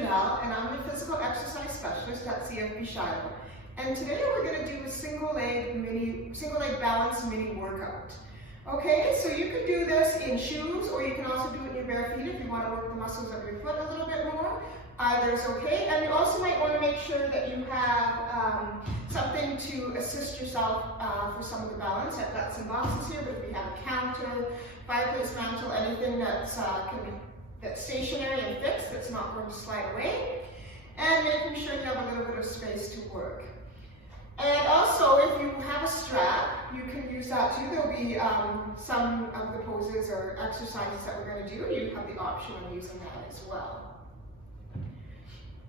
Janelle, and I'm the physical exercise specialist at CFB Shiloh. And today we're going to do a single leg balance mini workout. Okay, so you can do this in shoes, or you can also do it in your bare feet if you want to work the muscles of your foot a little bit more. Either is okay, and you also might want to make sure that you have something to assist yourself for some of the balance. I've got some boxes here, but if you have a counter, fireplace mantle, anything that's stationary and fixed, that's not going to slide away, and making sure you have a little bit of space to work. And also, if you have a strap, you can use that too. There'll be some of the poses or exercises that we're going to do. You have the option of using that as well.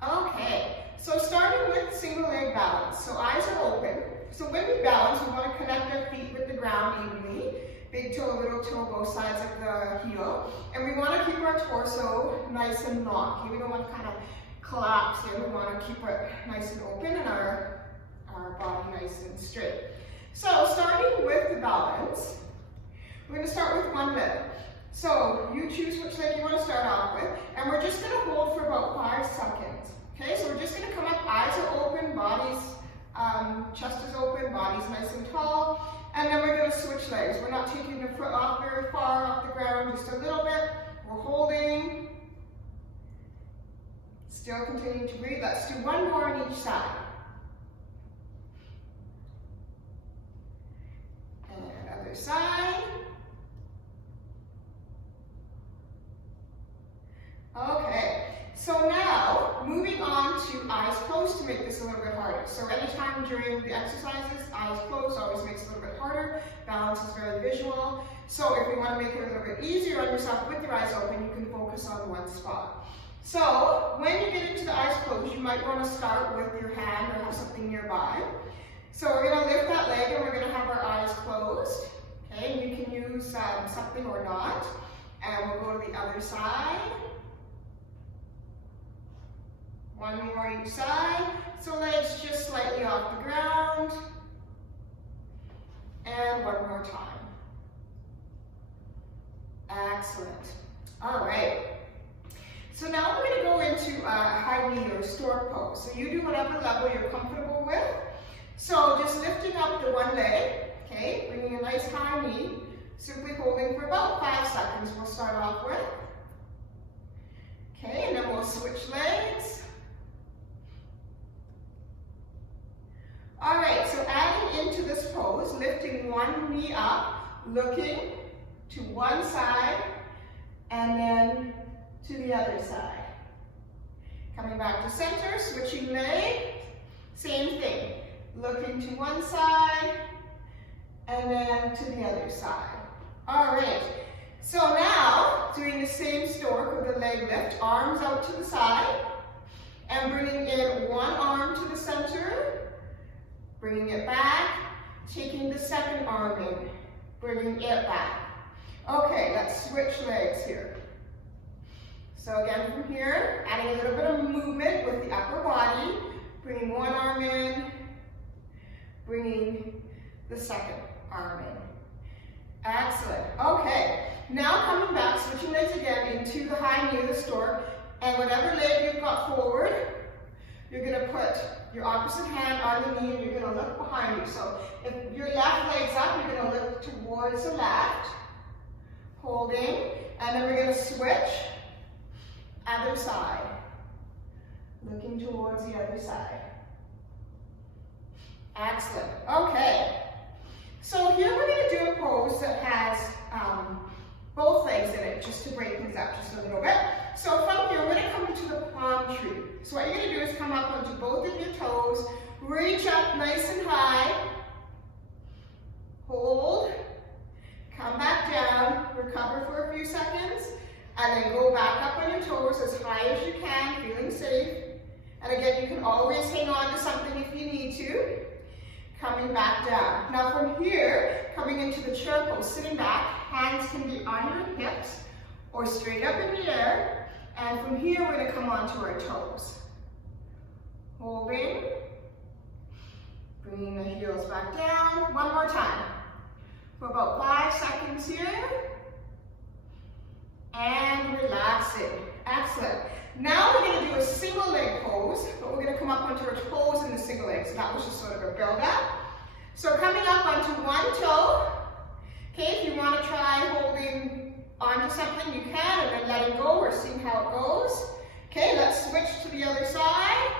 Okay, so starting with single leg balance. So eyes are open. So when we balance, we want to connect our feet with the ground evenly. Big toe, little toe, both sides of the heel. And we want to keep our torso nice and long. Okay? We don't want to kind of collapse in. We want to keep it nice and open and our body nice and straight. So starting with the balance, we're going to start with one leg. So you choose which leg you want to start off with, and we're just going to hold for about 5 seconds. Okay, so we're just going to come up, eyes are open, chest is open, body's nice and tall, and then we're going to switch legs. We're not taking the foot off very far off the ground, just a little bit. We're holding, still continuing to breathe. Let's do one more on each side. And other side. Okay, so now moving on to eyes closed to make this a little bit harder. So anytime during the exercises, eyes closed always makes it a little bit harder. Balance is very visual. So if you want to make it a little bit easier on yourself with your eyes open, you can focus on one spot. So when you get into the eyes closed, you might want to start with your hand or have something nearby. So we're going to lift that leg and we're going to have our eyes closed. Okay, and you can use something or not. And we'll go to the other side. One more each side. So legs just slightly off the ground. And one more time. Excellent. All right. So now we're going to go into high knee or stork pose. So you do whatever level you're comfortable with. So just lifting up the one leg, okay, bringing a nice high knee, simply holding for about 5 seconds we'll start off with. Okay, and then we'll switch legs. All right, so adding into this pose, lifting one knee up, looking to one side, and then to the other side. Coming back to center, switching leg, same thing. Looking to one side, and then to the other side. All right, so now doing the same stork with the leg lift, arms out to the side, and bringing in one arm to the center, bringing it back, taking the second arm in, bringing it back. Okay, let's switch legs here. So again from here, adding a little bit of movement with the upper body, bringing one arm in, bringing the second arm in. Excellent. Okay, now coming back, switching legs again into the high knee of the stork, and whatever leg you've got forward, you're going to put your opposite hand on the knee and you're going to look behind you. So if your left leg's up, you're going to look towards the left, holding, and then we're going to switch, other side, looking towards the other side. Excellent. Okay. So here we're going to do a pose that has both legs in it, just to break things up just a little bit. So from here, we're going to come into the palm tree. So what you're going to do is come up onto both of your toes, reach up nice and high, hold, come back down, recover for a few seconds, and then go back up on your toes as high as you can, feeling safe. And again, you can always hang on to something if you need to. Coming back down. Now from here, coming into the chair pose, sitting back, hands can be on your hips or straight up in the air. And from here, we're going to come onto our toes. Holding, bringing the heels back down. One more time. For about 5 seconds here. And relaxing. Excellent. Now we're going to do a pose, but we're going to come up onto our toes in the single leg. So that was just sort of a build up. So coming up onto one toe. Okay, if you want to try holding onto something, you can, and then letting go or seeing how it goes. Okay, let's switch to the other side.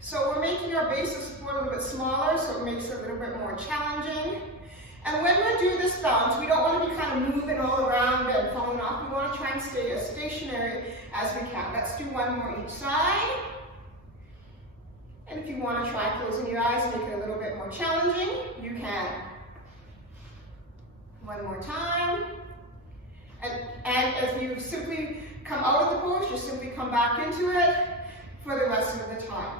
So we're making our base of support a little bit smaller, so it makes it a little bit more challenging. And when we do this bounce, we don't want to be kind of moving all around and falling off. We want to try and stay as stationary as we can. Let's do one more each side. And if you want to try closing your eyes and make it a little bit more challenging, you can. One more time. And if you simply come out of the pose, just simply come back into it for the rest of the time.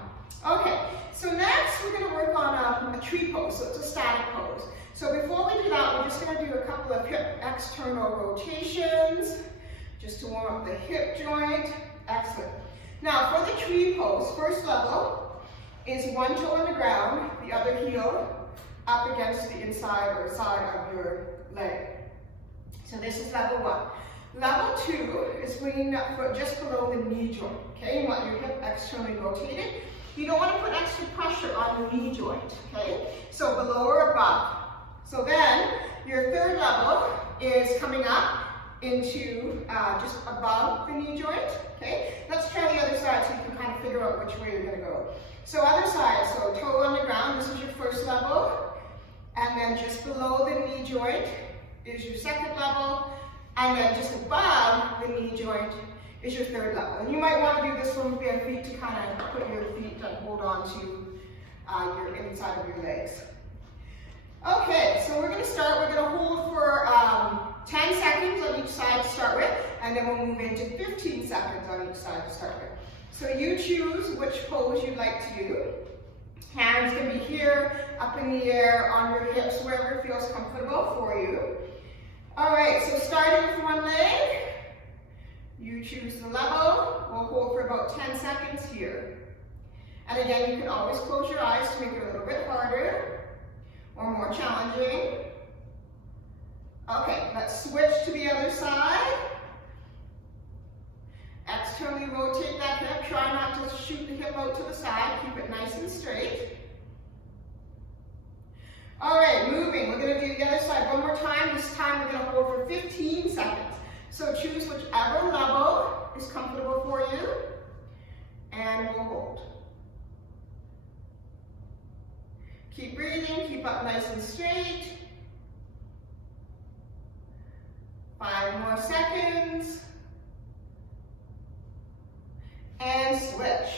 Okay, so next we're going to work on a tree pose, so it's a static pose. So before we do that, we're just going to do a couple of hip external rotations, just to warm up the hip joint. Excellent. Now for the tree pose, first level is one toe on the ground, the other heel up against the inside or side of your leg. So this is level one. Level two is bringing that foot just below the knee joint. Okay, you want your hip externally rotated. You don't want to put extra pressure on the knee joint. Okay, so below or above. So then your third level is coming up into just above the knee joint. Okay, let's try the other side so you can kind of figure out which way you're going to go. So other side, so toe on the ground, this is your first level. And then just below the knee joint is your second level. And then just above the knee joint is your third level. And you might want to do this one with your feet to kind of put your feet and hold on to your inside of your legs. Okay, so we're going to start. We're going to hold for 10 seconds on each side to start with, and then we'll move into 15 seconds on each side to start with. So you choose which pose you'd like to do. Hands can be here, up in the air, on your hips, wherever feels comfortable for you. All right, so starting with one leg, you choose the level. We'll hold for about 10 seconds here. And again, you can always close your eyes to make it a little bit harder or more challenging. Okay, let's switch to the other side. Externally rotate that hip. Try not to shoot the hip out to the side. Keep it nice and straight. All right, moving. We're going to do the other side one more time. This time we're going to hold for 15 seconds. So choose whichever level is comfortable for you, and we'll hold. Keep breathing. Keep up nice and straight. 5 more seconds. And switch.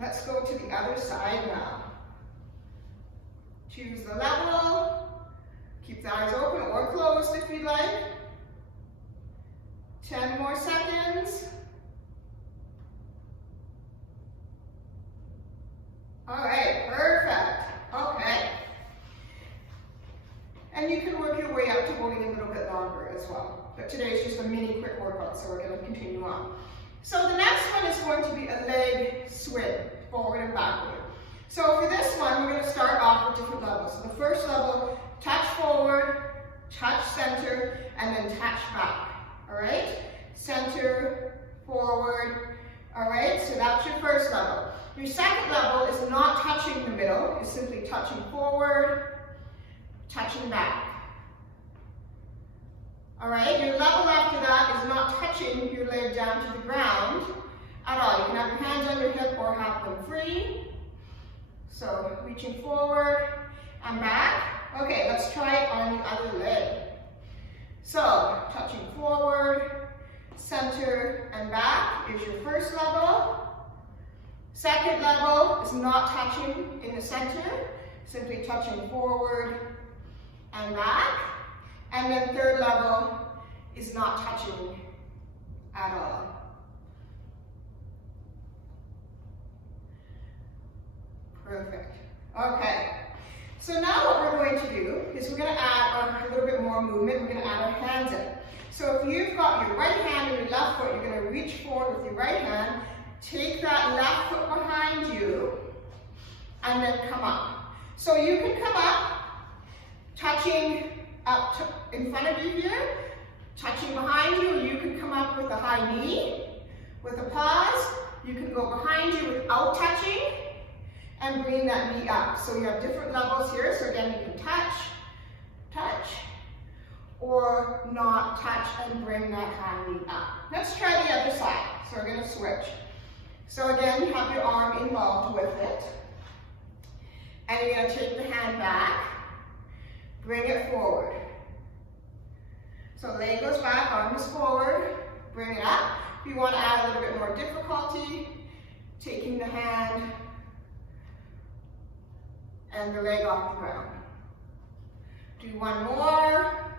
Let's go to the other side now. Choose the level. Keep the eyes open or closed if you'd like. 10 more seconds. All right, perfect. Okay. And you can work your way up to holding a little bit longer as well. But today is just a mini quick workout, so we're going to continue on. So the next one is going to be a leg swing, forward and backward. So for this one, we're going to start off with different levels. So the first level, touch forward, touch center, and then touch back. All right? Center, forward. All right? So that's your first level. Your second level is not touching the middle. It's simply touching forward, touching back. All right? Your level after that is not touching your leg down to the ground at all. You can have your hands on your hip or have them free. So reaching forward and back. Okay, let's try it on the other leg. So touching forward, center, and back is your first level. Second level is not touching in the center, simply touching forward and back. And then third level is not touching at all. Perfect. Okay. So now what we're going to do is we're going to add a little bit more movement. We're going to add our hands in. So if you've got your right hand and your left foot, you're going to reach forward with your right hand, take that left foot behind you, and then come up. So you can come up, touching up in front of you here, touching behind you. You can come up with a high knee. With a pause, You can go behind you without touching and bring that knee up. So you have different levels here. So again, you can touch, touch, or not touch and bring that hand knee up. Let's try the other side. So we're going to switch. So again, you have your arm involved with it. And you're going to take the hand back, bring it forward. So leg goes back, arm is forward, bring it up. If you want to add a little bit more difficulty, taking the hand and the leg off the ground. Do one more,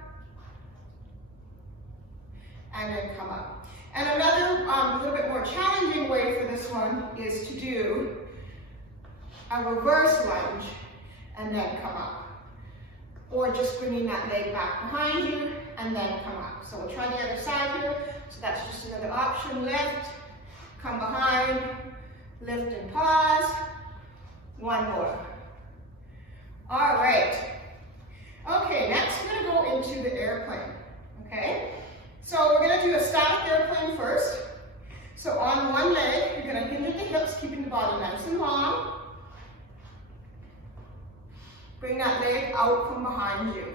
and then come up. And another little bit more challenging way for this one is to do a reverse lunge and then come up. Or just bringing that leg back behind you and then come up. So we'll try the other side here. So that's just another option. Lift, come behind, lift and pause. One more. All right. Okay, next we're going to go into the airplane. Okay? So we're going to do a static airplane first. So on one leg, you're going to hinge at the hips, keeping the body nice and long. Bring that leg out from behind you.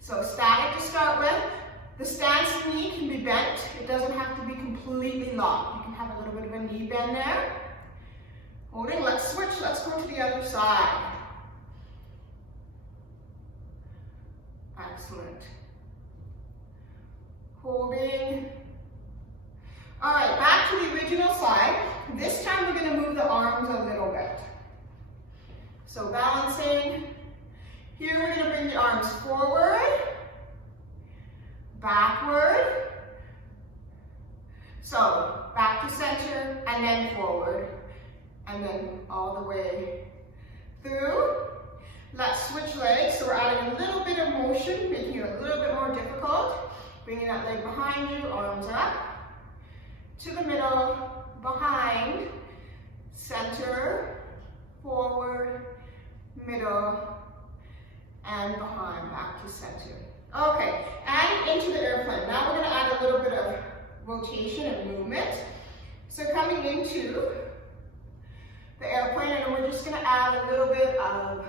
So static to start with. The stance knee can be bent. It doesn't have to be completely locked. You can have a little bit of a knee bend there. Holding, let's switch. Let's go to the other side. Excellent. Holding. All right, back to the original side. This time we're going to move the arms a little bit. So balancing. Here we're going to bring the arms forward, backward. So back to center and then forward. And then all the way through. Let's switch legs. So we're adding a little bit of motion, making it a little bit more difficult. Bringing that leg behind you, arms up. To the middle, behind, center, forward, middle, and behind, back to center. Okay, adding into the airplane. Now we're going to add a little bit of rotation and movement. So coming into the airplane, and we're just going to add a little bit of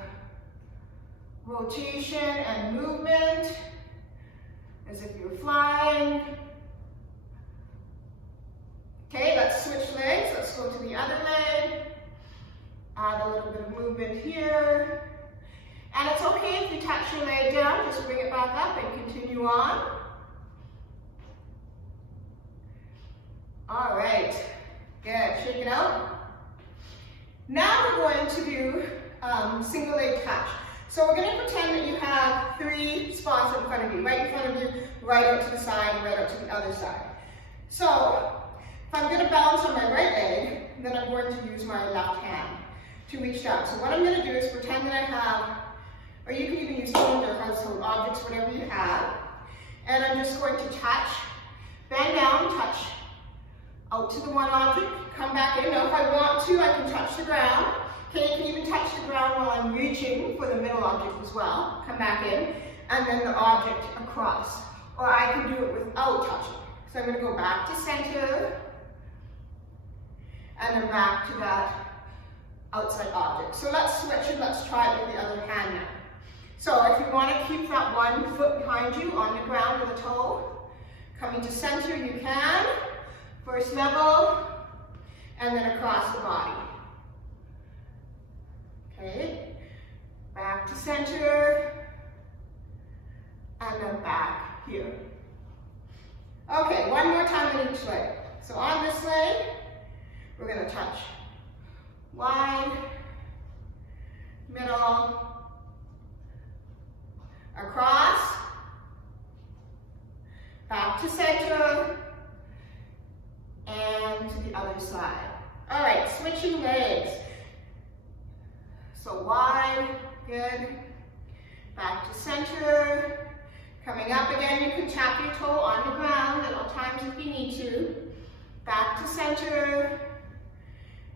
rotation and movement, as if you're flying. Okay, let's switch legs. Let's go to the other leg. Add a little bit of movement here. And it's okay if you touch your leg down, just bring it back up and continue on. All right, good, shake it out. Now we're going to do single leg touch. So we're going to pretend that you have 3 spots in front of you, right in front of you, right out to the side, right out to the other side. So if I'm going to balance on my right leg, then I'm going to use my left hand to reach down. So what I'm going to do is pretend that I have, or you can even use phones or household objects, whatever you have, and I'm just going to touch, bend down, touch out to the one object, come back in. Now if I want to, I can touch the ground. Okay, you can even touch the ground while I'm reaching for the middle object as well. Come back in, and then the object across. Or I can do it without touching. So I'm going to go back to center, and then back to that outside object. So let's switch and let's try it with the other hand now. So if you want to keep that one foot behind you on the ground with a toe, coming to center you can. First level, and then across the body. Okay, back to center, and then back here. Okay, one more time on each leg. So on this leg, we're going to touch wide, middle, across, back to center, and to the other side. All right, switching legs. So wide, good. Back to center. Coming up again, you can tap your toe on the ground at all times if you need to. Back to center,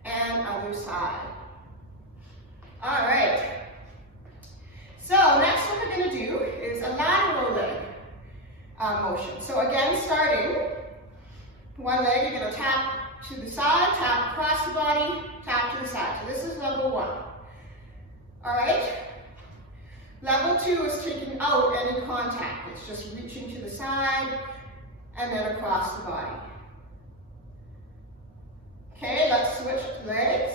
and other side. All right. So next what we're going to do is a lateral leg motion. So again, starting one leg, you're going to tap to the side, tap across the body, tap to the side. So this is level 1. All right? Level 2 is taking out any contact. It's just reaching to the side and then across the body. Okay, let's switch legs.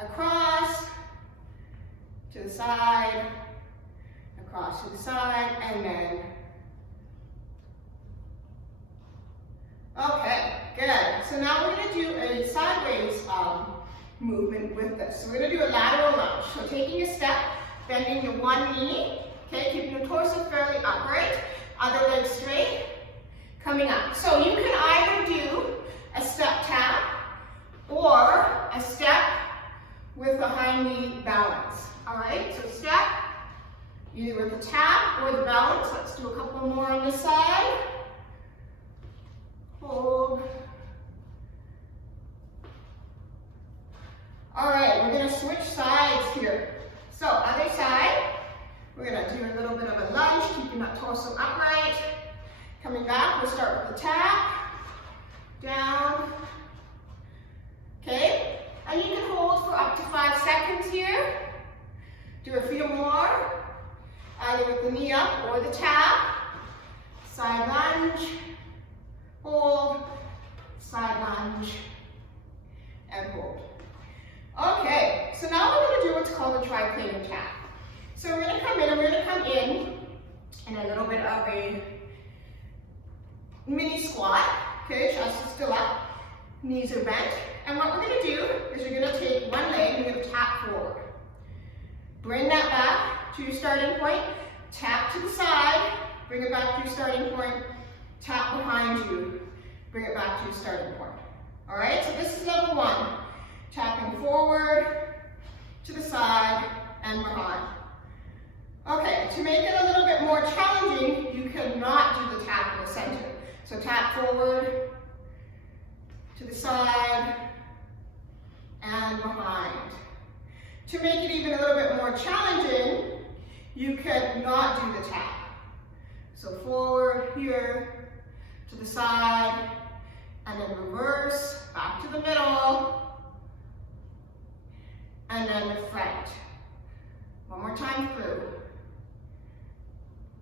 Across, to the side, across to the side, and then. Okay, good. So now we're going to do a sideways movement with this. So we're going to do a lateral lunge. So taking a step, bending your one knee, okay, keeping your torso fairly upright, other leg straight, coming up. So you can either do a step tap or a step with a high knee balance. All right, so step, either with the tap or the balance. Let's do a couple more on this side. Hold. All right, we're going to switch sides here. So other side, we're going to do a little bit of a lunge, keeping that torso upright. Coming back, we'll start with the tap, down. Okay, and you can hold for up to 5 seconds here. Do a few more, either with the knee up or the tap. Side lunge, hold, side lunge, and hold. Okay, so now we're going to do what's called a triplanar tap. So we're going to come in, and we're going to come in a little bit of a mini squat. Okay, chest is still up, knees are bent. And what we're going to do is you're going to take one leg and you're going to tap forward. Bring that back to your starting point, tap to the side, bring it back to your starting point, tap behind you, bring it back to your starting point. All right, so this is level 1. Tapping forward, to the side, and behind. Okay, to make it a little bit more challenging, you cannot do the tap in the center. So tap forward, to the side, and behind. To make it even a little bit more challenging, you cannot do the tap. So forward here, to the side, and then reverse, back to the middle, and then the front. One more time through.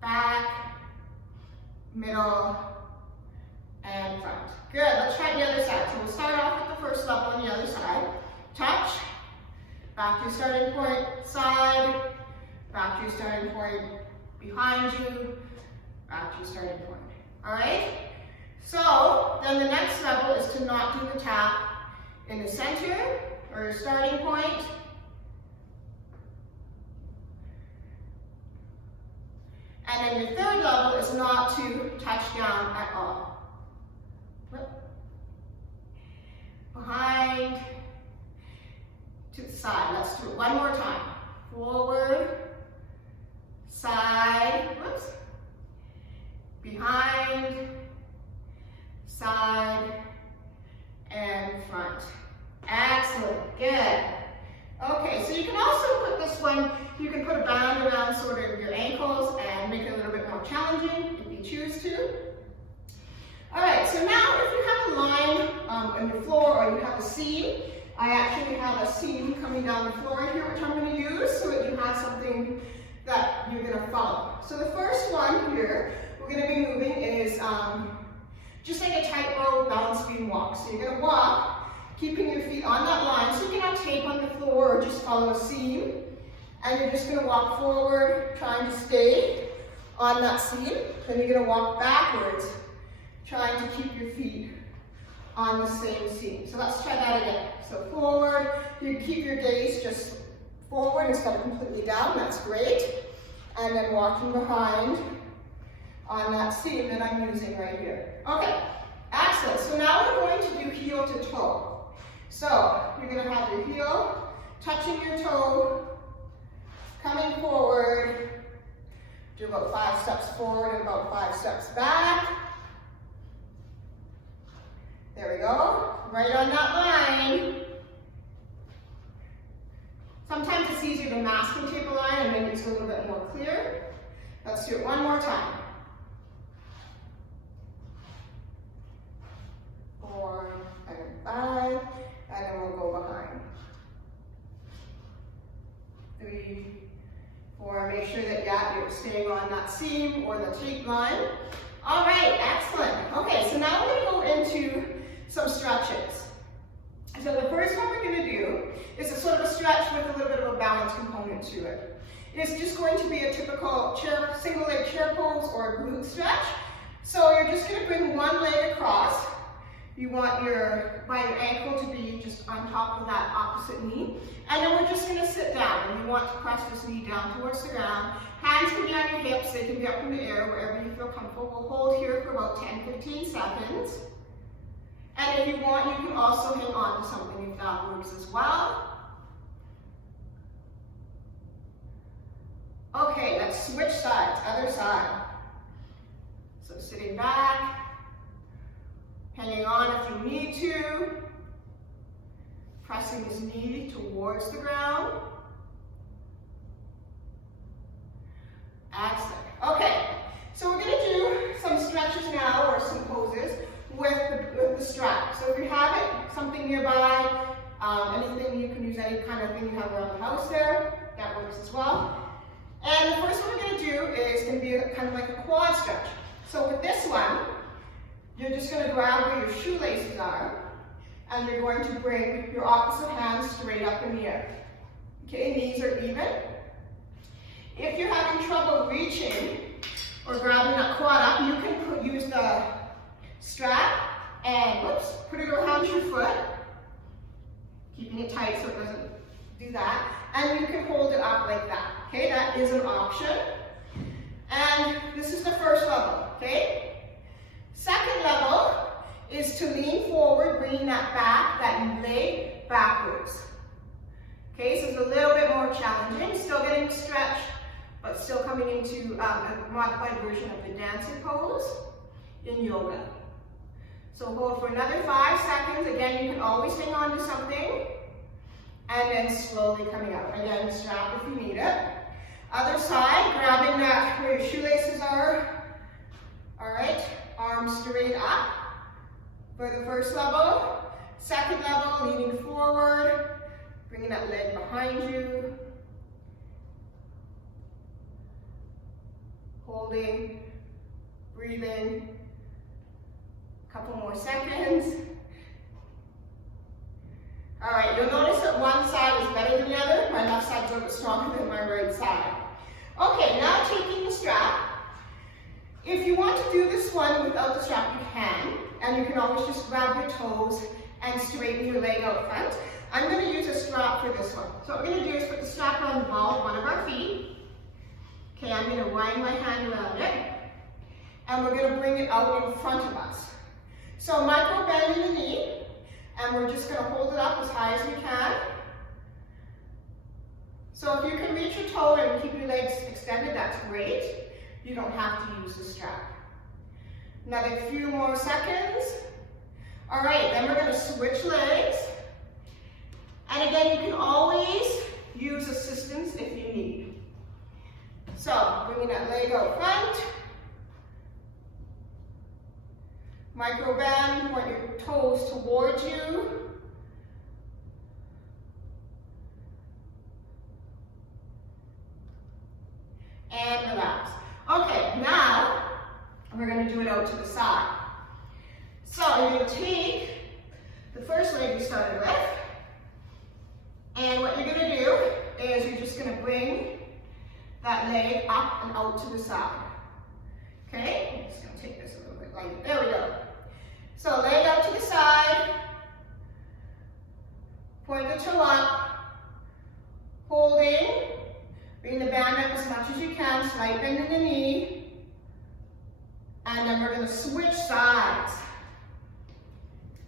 Back, middle, and front. Good, let's try the other side. So we'll start off with the first level on the other side. Touch, back to your starting point, side, back to your starting point, behind you, back to your starting point. All right? So then the next level is to not do the tap in the center or your starting point. And then your third level is not to touch down at all. Behind, to the side. Let's do it one more time. Forward, side, whoops, behind, side, and front. Excellent, good. Okay, so you can also put this one, you can put a band around sort of your ankles and make it a little bit more challenging if you choose to. All right, so now if you have a line on your floor or you have a seam, I actually have a seam coming down the floor here, which I'm going to use so that you have something that you're going to follow. So the first one here we're going to be moving is just like a tightrope balance beam walk. So you're going to walk, keeping your feet on that line. So you can have tape on the floor or just follow a seam. And you're just going to walk forward, trying to stay on that seam. Then you're going to walk backwards, trying to keep your feet on the same seam. So let's try that again. So forward, you keep your gaze just forward instead of completely down, that's great. And then walking behind on that seam that I'm using right here. Okay, excellent. So now we're going to do heel to toe. So you're going to have your heel touching your toe, coming forward, do about 5 steps forward and about 5 steps back. There we go, right on that line. Sometimes it's easier to masking tape a line and make it a little bit more clear. Let's do it one more time. Forward and make sure that you're staying on that seam or the tape line. All right, excellent. Okay, so now we're gonna go into some stretches. So the first one we're gonna do is a sort of a stretch with a little bit of a balance component to it. It's just going to be a typical single leg chair pose or a glute stretch. So you're just gonna bring one leg across. You want your ankle to be just on top of that opposite knee. And then we're just gonna sit down, and you want to press this knee down towards the ground. Hands can be on your hips, they can be up in the air, wherever you feel comfortable. We'll hold here for about 10-15 seconds. And if you want, you can also hang on to something if that works as well. Okay, let's switch sides, other side. So sitting back, hanging on if you need to, pressing his knee towards the ground. Excellent. Okay, so we're going to do some stretches now, or some poses, with the strap. So if you have it, something nearby, anything, you can use any kind of thing you have around the house there, that works as well. And the first one we're going to do is going to be kind of like a quad stretch. So with this one, you're just going to grab where your shoelaces are, and you're going to bring your opposite hand straight up in the air. Okay, knees are even. If you're having trouble reaching or grabbing that quad up, you can use the strap and put it around your foot, keeping it tight so it doesn't do that. And you can hold it up like that. Okay, that is an option. And this is the first level, okay? Second level is to lean forward, bringing that leg backwards. Okay, so it's a little bit more challenging, still getting a stretch, but still coming into a modified version of the dancing pose in yoga. So hold for another 5 seconds. Again, you can always hang on to something, and then slowly coming up. Again, strap if you need it. Other side, grabbing that where your shoelaces are. All right, arms straight up for the first level. Second level, leaning forward, bringing that leg behind you. Holding, breathing. A couple more seconds. All right, you'll notice that one side is better than the other. My left side's a little bit stronger than my right side. Okay, now taking the strap. If you want to do this one without the strap, you can. And you can always just grab your toes and straighten your leg out front. I'm going to use a strap for this one. So what we're going to do is put the strap on the ball of one of our feet. Okay, I'm going to wind my hand around it. And we're going to bring it out in front of us. So micro bend in the knee. And we're just going to hold it up as high as we can. So if you can reach your toe and keep your legs extended, that's great. You don't have to use the strap. Another few more seconds. All right, then we're going to switch legs. And again, you can always use assistance if you need. So bringing that leg out front. Micro bend, point your toes towards you. And relax. Okay, now we're going to do it out to the side. So you're going to take the first leg we started with, and what you're going to do is you're just going to bring that leg up and out to the side. Okay, I'm just going to take this a little bit lighter. There we go. So leg out to the side, point the toe up, holding, bring the band up as much as you can, slight bend in the knee, and then we're going to switch sides.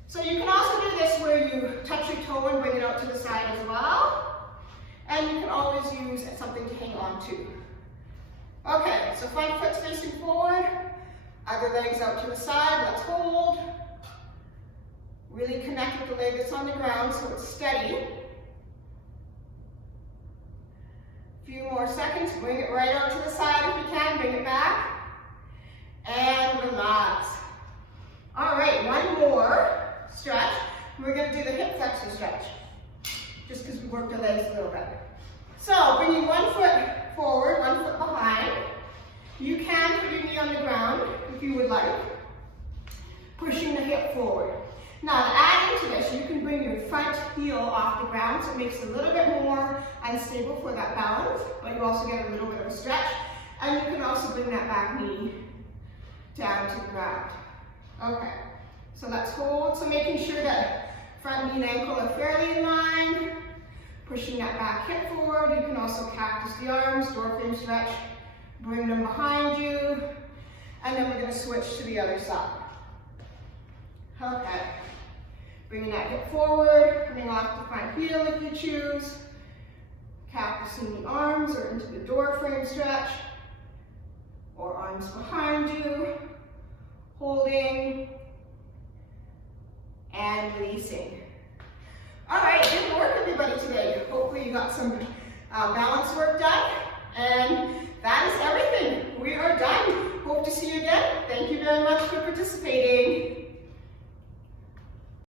So you can also do this where you touch your toe and bring it out to the side as well, and you can always use something to hang on to. Okay, so front foot's facing forward, other legs out to the side, let's hold. Really connect with the leg that's on the ground so it's steady. A few more seconds, bring it right out to the side if you can, bring it back, and relax. All right, one more stretch. We're going to do the hip flexor stretch, just because we worked the legs a little bit. So bringing one foot forward, 1 foot behind. You can put your knee on the ground if you would like, pushing the hip forward. Now to add into this, you can bring your front heel off the ground, so it makes it a little bit more unstable for that balance, but you also get a little bit of a stretch. And you can also bring that back knee down to the ground. Okay, so let's hold. So making sure that front knee and ankle are fairly in line, pushing that back hip forward. You can also cactus the arms, door frame stretch, bring them behind you, and then we're going to switch to the other side. Okay, bringing that hip forward, coming off the front heel if you choose, cactusing the arms or into the door frame stretch, or arms behind you, holding, and releasing. All right, good work everybody today. Hopefully you got some balance work done, and that is everything. We are done. Hope to see you again. Thank you very much for participating.